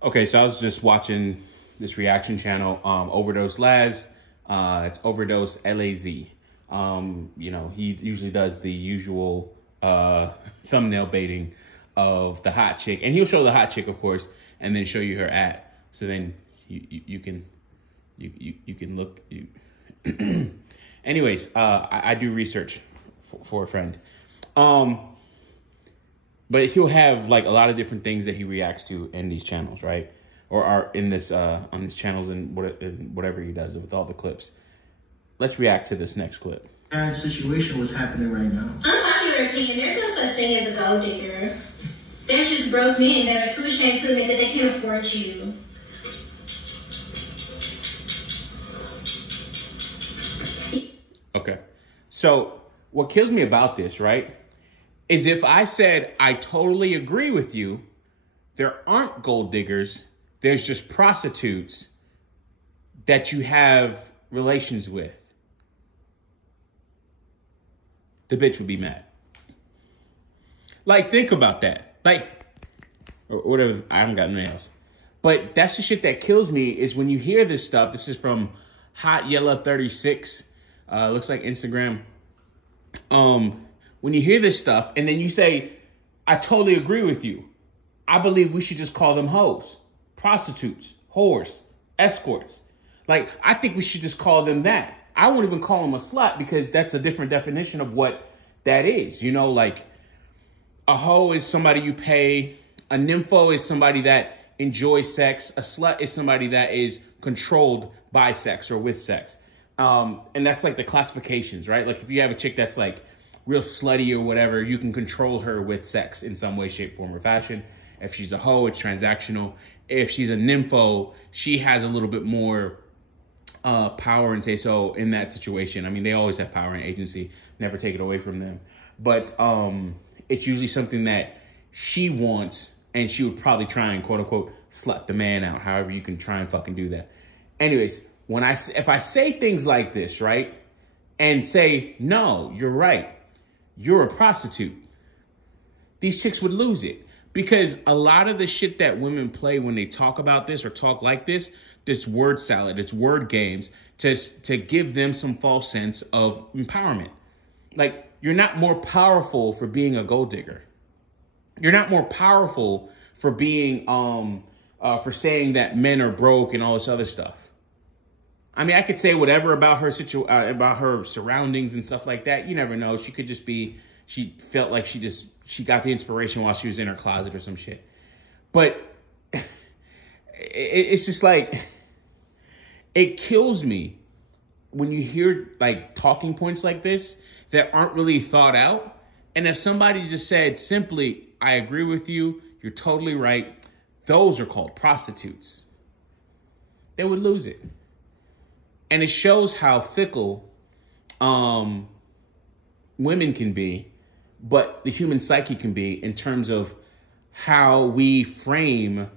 Okay, so I was just watching this reaction channel, Overdose Laz. It's Overdose LAZ. You know, he usually does the usual thumbnail baiting of the hot chick, and he'll show the hot chick, of course, and then show you her at. So then you can look. Anyways, I do research for a friend. But he'll have like a lot of different things that he reacts to in these channels, right? Or are in this on these channels and whatever he does with all the clips. Let's react to this next clip. Bad situation was happening right now. Unpopular opinion, there's no such thing as a gold digger. There's just broke men that are too ashamed to admit that they can't afford you. Okay. So what kills me about this, right, is if I said, I totally agree with you, there aren't gold diggers, there's just prostitutes that you have relations with. The bitch would be mad. Like, think about that. Like, or whatever, I haven't got nails. But that's the shit that kills me is when you hear this stuff. This is from Hot Yellow 36. Looks like Instagram. When you hear this stuff and then you say, I totally agree with you. I believe we should just call them hoes, prostitutes, whores, escorts. Like, I think we should just call them that. I won't even call them a slut because that's a different definition of what that is. You know, like a hoe is somebody you pay. A nympho is somebody that enjoys sex. A slut is somebody that is controlled by sex or with sex. And that's like the classifications, right? Like if you have a chick that's like real slutty or whatever, you can control her with sex in some way, shape, form, or fashion. If she's a hoe, it's transactional. If she's a nympho, she has a little bit more power and say so in that situation. I mean, they always have power and agency, never take it away from them. But it's usually something that she wants, and she would probably try and quote unquote slut the man out. However, you can try and fucking do that. Anyways, if I say things like this, right, and say, no, you're right, you're a prostitute, these chicks would lose it. Because a lot of the shit that women play when they talk about this or talk like this word salad, it's word games to give them some false sense of empowerment. Like, you're not more powerful for being a gold digger. You're not more powerful for being, for saying that men are broke and all this other stuff. I mean, I could say whatever about her about her surroundings and stuff like that. You never know. She could just be, she felt like she got the inspiration while she was in her closet or some shit. But it's just like, it kills me when you hear like talking points like this that aren't really thought out. And if somebody just said simply, I agree with you, you're totally right, those are called prostitutes, they would lose it. And it shows how fickle women can be, but the human psyche can be in terms of how we frame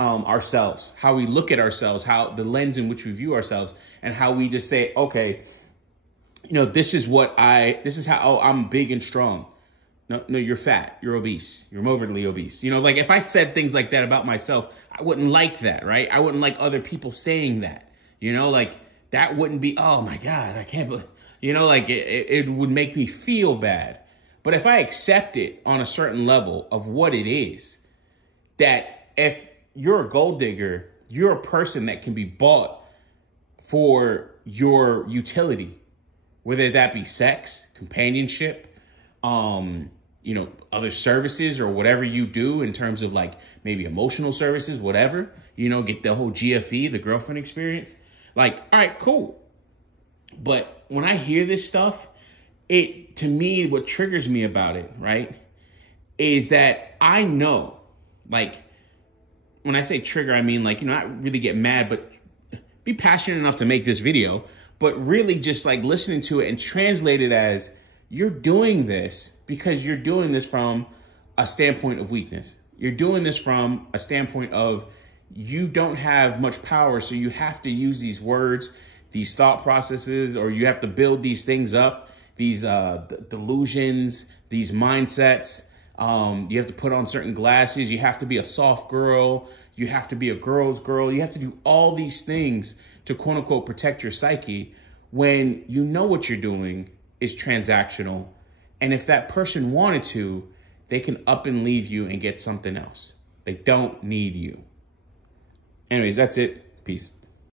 ourselves, how we look at ourselves, how the lens in which we view ourselves, and how we just say, okay, you know, this is how, oh, I'm big and strong. No, you're fat, you're obese, you're morbidly obese. You know, like if I said things like that about myself, I wouldn't like that, right? I wouldn't like other people saying that, you know, like that wouldn't be, oh my God, I can't believe, you know, like it would make me feel bad. But if I accept it on a certain level of what it is, that if you're a gold digger, you're a person that can be bought for your utility, whether that be sex, companionship, you know, other services or whatever you do in terms of like maybe emotional services, whatever, you know, get the whole GFE, the girlfriend experience. Like, all right, cool. But when I hear this stuff, to me, what triggers me about it, right, is that I know, like, when I say trigger, I mean, like, you know, not really get mad, but be passionate enough to make this video, but really just like listening to it and translate it as you're doing this because you're doing this from a standpoint of weakness. You're doing this from a standpoint of you don't have much power, so you have to use these words, these thought processes, or you have to build these things up, these delusions, these mindsets, You have to put on certain glasses. You have to be a soft girl. You have to be a girl's girl. You have to do all these things to quote unquote protect your psyche when you know what you're doing is transactional. And if that person wanted to, they can up and leave you and get something else. They don't need you. Anyways, that's it. Peace.